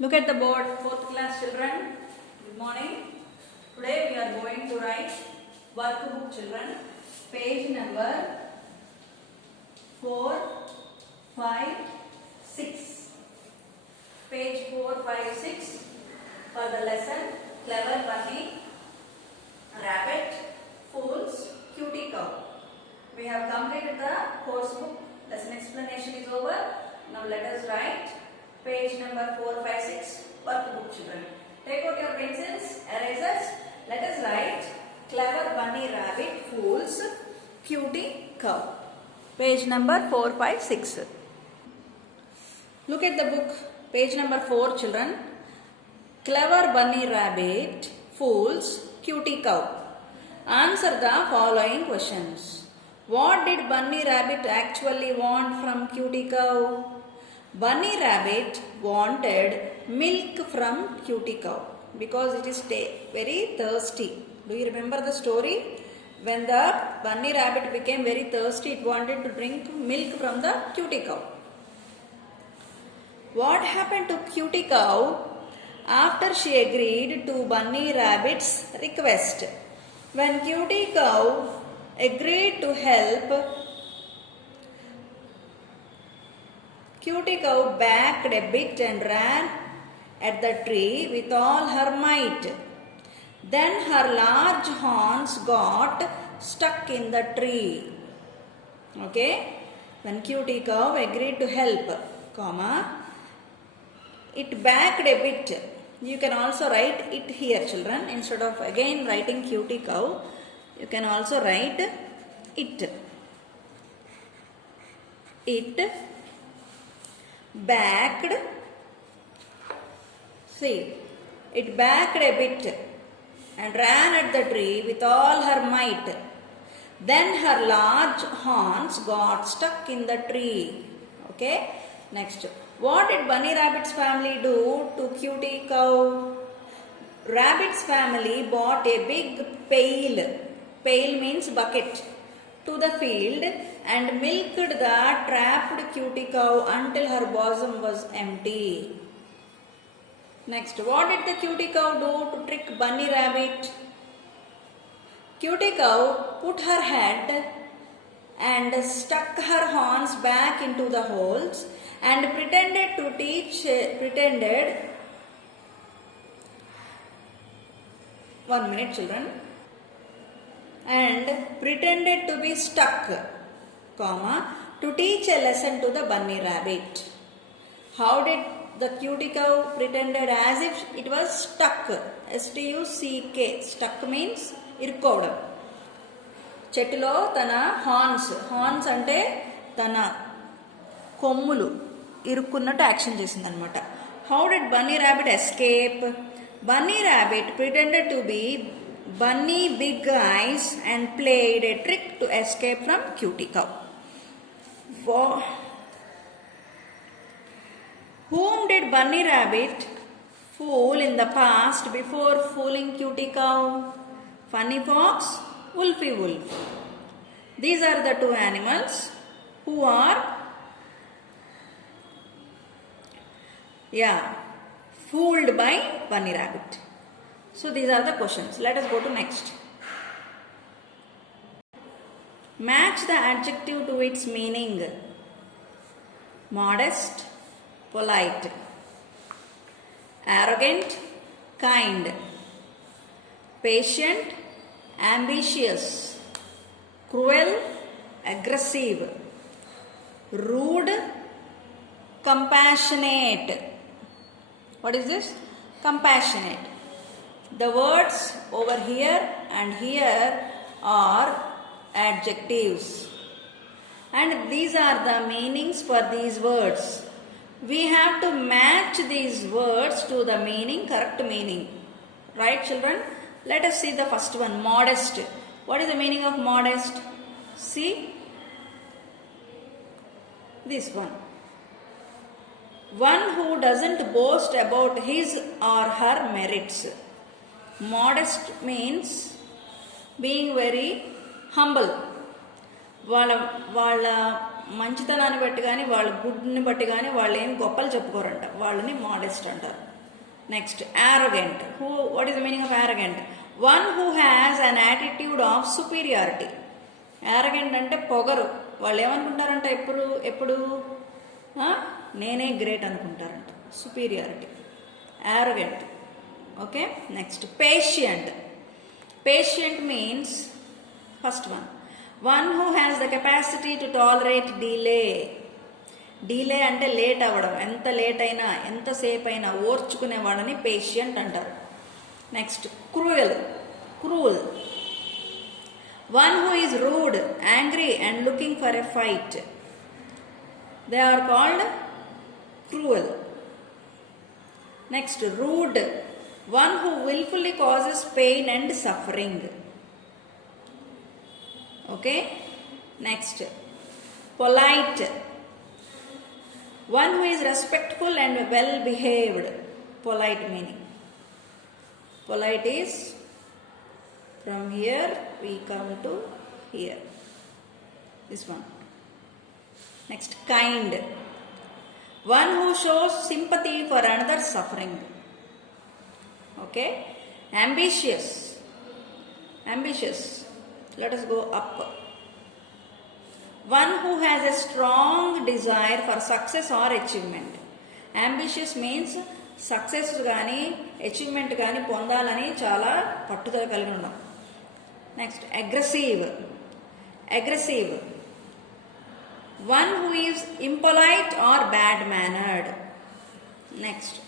Look at the board, 4th class children. Good morning. Today we are going to write workbook children, page number 4, 5, 6. Page 4, 5, 6 for the lesson Clever Bunny, Rabbit, Fools, Cutie Cow. We have completed the course book. Lesson explanation is over. Now let us write page number 4, 5, 6 workbook children. Take out your pencils, erasers. Let us write Clever Bunny, Rabbit, Fools, Cutie Cow. Page number 4, 5, 6. Look at the book. Page number 4 children. Clever Bunny, Rabbit, Fools, Cutie Cow. Answer the following questions. What did Bunny Rabbit actually want from Cutie Cow? Bunny Rabbit wanted milk from Cutie Cow because it is very thirsty. Do you remember the story? When the Bunny Rabbit became very thirsty, it wanted to drink milk from the Cutie Cow. What happened to Cutie Cow after she agreed to Bunny Rabbit's request? When Cutie Cow agreed to help, Cutie Cow backed a bit and ran at the tree with all her might. Then her large horns got stuck in the tree. Okay? When Cutie Cow agreed to help, it backed a bit. You can also write it here, children. Instead of again writing Cutie Cow, you can also write it. It backed. See, it backed a bit and ran at the tree with all her might. Then her large horns got stuck in the tree. Okay? Next. What did Bunny Rabbit's family do to Cutie Cow? Rabbit's family bought a big pail. Pail means bucket. To the field and milked the trapped Cutie Cow until her bosom was empty. Next, what did the Cutie Cow do to trick Bunny Rabbit? Cutie Cow put her head and stuck her horns back into the holes and pretended 1 minute children, and pretended to be stuck, to teach a lesson to the Bunny Rabbit. How did the Cutie Cow pretended? As if it was stuck. S-T-U-C-K. Stuck means irkovodam. చెట్టులో తన horns అంటే తన కొమ్ములు ఇరుక్కున్నట్టు action చేసిందనమాట. How did Bunny rabbit escape? Bunny rabbit pretended to be Bunny Big Eyes and played a trick to escape from Cutie Cow. Whom did Bunny Rabbit fool in the past before fooling Cutie Cow? Funny Fox, Wolfie Wolf. These are the two animals who are fooled by Bunny Rabbit. So these are the questions. Let us go to next. Match the adjective to its meaning. Modest, polite. Arrogant, kind. Patient, ambitious. Cruel, aggressive. Rude, compassionate. What is this? Compassionate. The words over here and here are adjectives, and these are the meanings for these words. We have to match these words to the meaning, correct meaning. Right, children? Let us see the first one, modest. What is the meaning of modest? See this one. One who doesn't boast about his or her merits. Modest means being very humble. వాళ్ళ మంచితనాన్ని బట్టి కానీ వాళ్ళ గుడ్ని బట్టి కానీ వాళ్ళు ఏం గొప్పలు చెప్పుకోరంట, వాళ్ళని మోడెస్ట్ అంటారు. Next arrogant. What is the meaning of arrogant? One who has an attitude of superiority. Arrogant అంటే పొగరు. వాళ్ళు ఏమనుకుంటారంట ఎప్పుడు నేనే గ్రేట్ అనుకుంటారంట. Superiority, arrogant. Okay. Next patient. Patient means first one who has the capacity to tolerate delay. Delay అంటే late అవ్వడం, ఎంత లేట్ అయినా ఎంతసేపు అయినా ఓర్చుకునే వాళ్ళని పేషియంట్ అంటారు. Next cruel. One who is rude, angry and looking for a fight, they are called cruel. Next rude. One who wilfully causes pain and suffering. Okay. Next polite. One who is respectful and well behaved. Polite meaning. Polite is from here we come to here. This one. Next, kind. One who shows sympathy for another's suffering. Okay. Ambitious. Let us go up. One who has a strong desire for success or achievement. Ambitious means success కానీ achievement కానీ పొందాలని చాలా పట్టుదల కలిగి ఉన్నాం. Next aggressive. One who is impolite or bad mannered. Next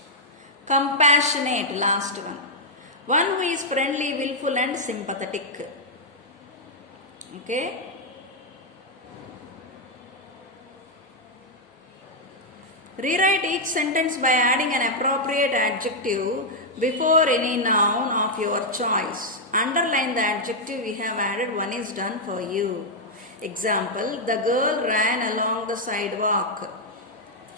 compassionate, last one who is friendly, willful and sympathetic. Okay. Rewrite each sentence by adding an appropriate adjective before any noun of your choice. Underline the adjective we have added. One is done for you. Example, the girl ran along the sidewalk.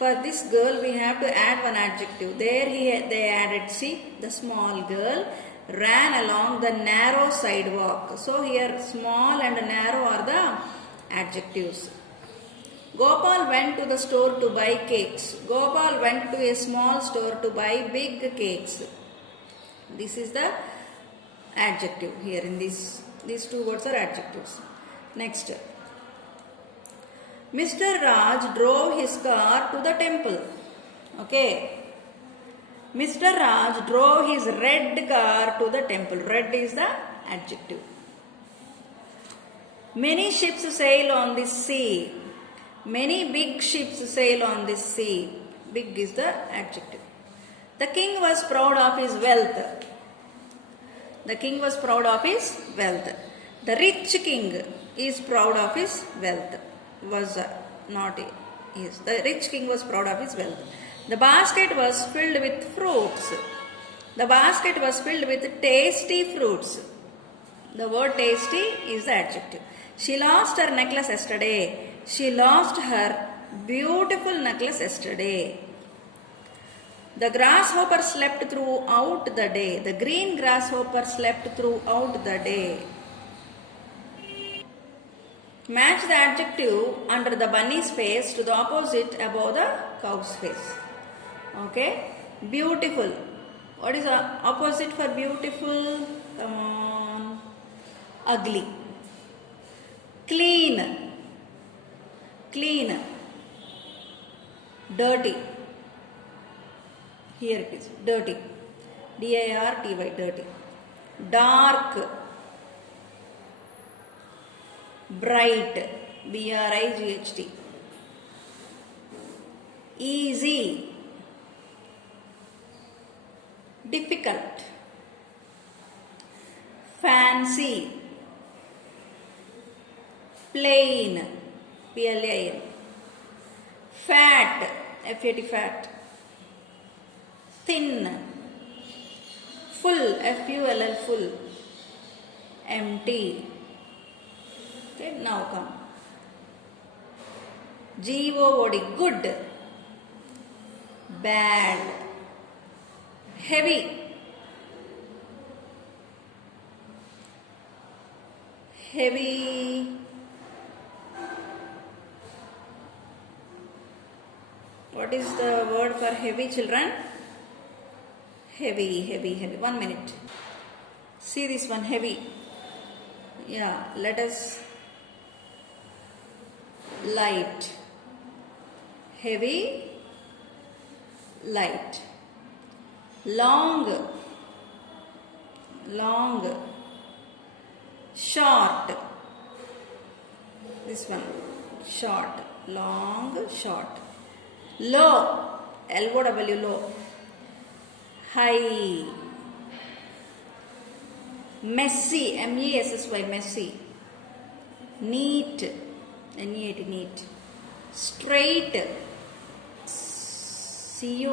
For this girl we have to add one adjective. There they added, see, the small girl ran along the narrow sidewalk. So here small and narrow are the adjectives. Gopal went to the store to buy cakes. Gopal went to a small store to buy big cakes. This is the adjective here in these two words are adjectives. Next, Mr. Raj drove his car to the temple. Okay. Mr. Raj drove his red car to the temple. Red is the adjective. Many ships sail on the sea. Many big ships sail on this sea. Big is the adjective. The king was proud of his wealth. The king was proud of his wealth. The rich king is proud of his wealth. Was not is. The rich king was proud of his wealth. The basket was filled with fruits. The basket was filled with tasty fruits. The word tasty is the adjective. She lost her necklace yesterday. She lost her beautiful necklace yesterday. The grasshopper slept throughout the day. The green grasshopper slept throughout the day. Match the adjective under the bunny's face to the opposite above the cow's face. Okay. Beautiful. What is the opposite for beautiful? Come on. Ugly. Clean. Dirty. Here it is. Dirty. D-I-R-T-Y. Dirty. Dark. Bright. B-R-I-G-H-T. Easy. Difficult. Fancy. Plain. P-L-A-N. Fat. F-A-T, fat. Thin. Full. F-U-L-L, full. Empty. Okay, now come. G-O-O-D, good. Bad. Heavy. What is the word for heavy, children? Heavy, heavy, heavy. 1 minute. See this one, heavy. Yeah, let us light. Heavy, light. Long, long. Short. This one, short. Long, short. Low, L-O-W, low. High. Messy, M-E-S-S-Y, messy. Neat, N-E-A-T, neat. Straight, C-U-R-V-Y,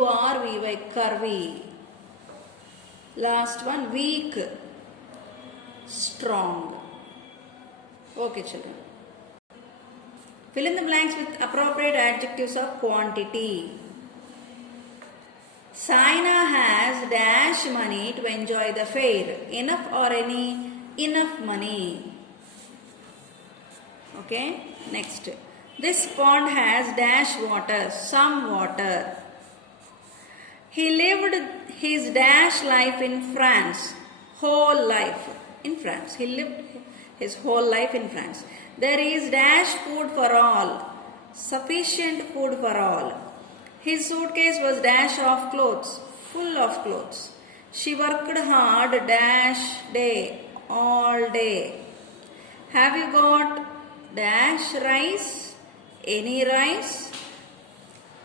curvy. Last one, weak, strong. Okay, children. Fill in the blanks with appropriate adjectives of quantity. Saina has dash money to enjoy the fair. Enough or any? Enough money. Okay, next. This pond has dash water, some water. He lived his dash life in France, whole life in France. He lived his whole life in France. There is dash food for all, sufficient food for all. His suitcase was dash of clothes, full of clothes. She worked hard dash day, all day. Have you got dash rice? Any rice?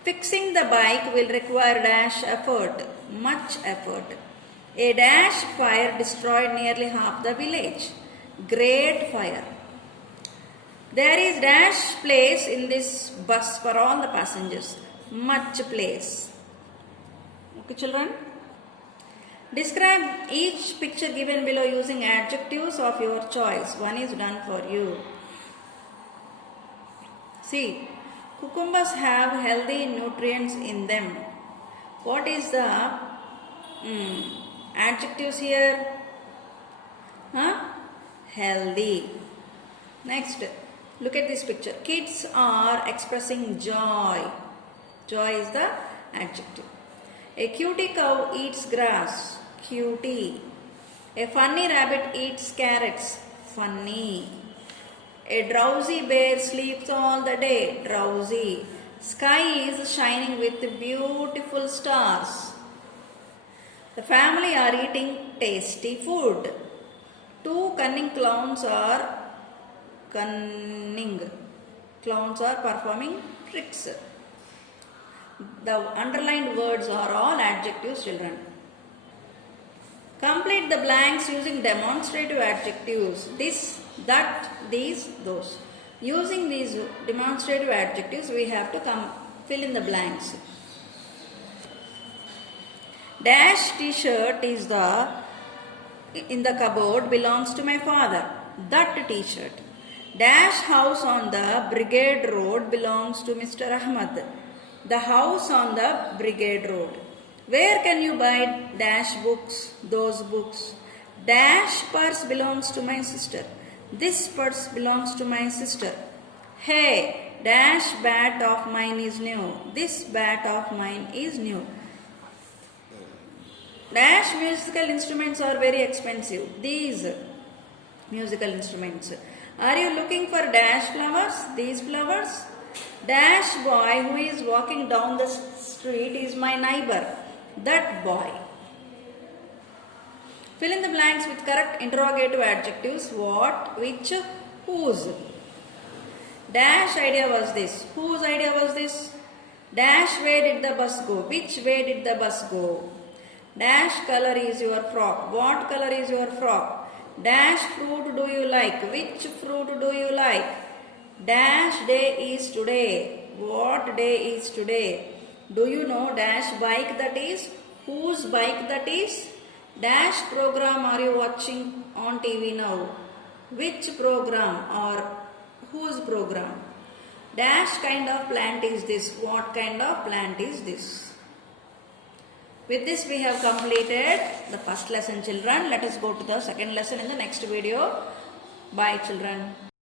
Fixing the bike will require dash effort, much effort. A dash fire destroyed nearly half the village. Great fire. There is dash place in this bus for all the passengers. Much place. Okay, children? Describe each picture given below using adjectives of your choice. One is done for you. See, cucumbers have healthy nutrients in them. What is the adjectives here? Healthy. Next, look at this picture. Kids are expressing joy. Joy is the adjective. A cutie cow eats grass. Cutie. A funny rabbit eats carrots. Funny. A drowsy bear sleeps all the day. Drowsy. Sky is shining with beautiful stars. The family are eating tasty food. Two cunning clowns are cunning. Clowns are performing tricks. The underlined words are all adjectives, children. Complete the blanks using demonstrative adjectives. This, that, these, those. Using these demonstrative adjectives, we have to fill in the blanks. Dash t-shirt is in the cupboard belongs to my father. That t-shirt. Dash house on the Brigade Road belongs to Mr. Ahmad. The house on the Brigade Road. Where can you buy dash books? Those books. Dash purse belongs to my sister. This purse belongs to my sister. Hey, dash bat of mine is new. This bat of mine is new. Dash musical instruments are very expensive. These musical instruments. Are you looking for dash flowers? These flowers? Dash boy who is walking down the street is my neighbor. That boy. Fill in the blanks with correct interrogative adjectives. What, which, whose. Dash idea was this. Whose idea was this? Dash way did the bus go? Which way did the bus go? Dash color is your frock. What color is your frock? Dash fruit do you like? Which fruit do you like? Dash day is today. What day is today? Do you know dash bike that is? Whose bike that is? Dash program are you watching on TV now? Which program or whose program? Dash kind of plant is this? What kind of plant is this? With this we have completed the first lesson, children. Let us go to the second lesson in the next video. Bye, children.